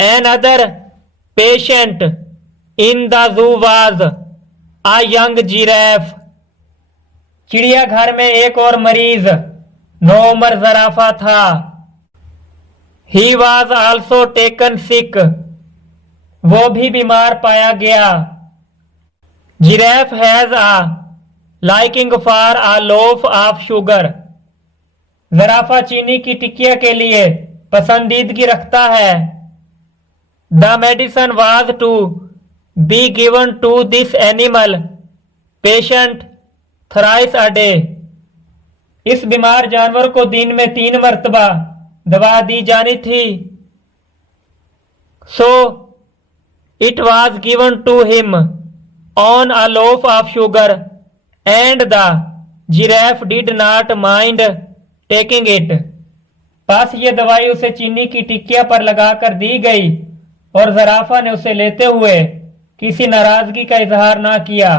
Another patient in the zoo was a young giraffe. चिड़ियाघर में एक और मरीज नौउम्र जराफा था। He was also taken sick. वो भी बीमार पाया गया। Giraffe has a liking for a loaf of sugar. जराफा चीनी की टिक्किया के लिए पसंदीदगी रखता है। The medicine was to be given to this animal patient thrice a day. इस बीमार जानवर को दिन में 3 मर्तबा दवा दी जानी थी। So it was given to him on a loaf of sugar and the giraffe did not mind taking it. बस ये दवाई उसे चीनी की टिक्किया पर लगाकर दी गई और जराफा ने उसे लेते हुए किसी नाराजगी का इजहार ना किया।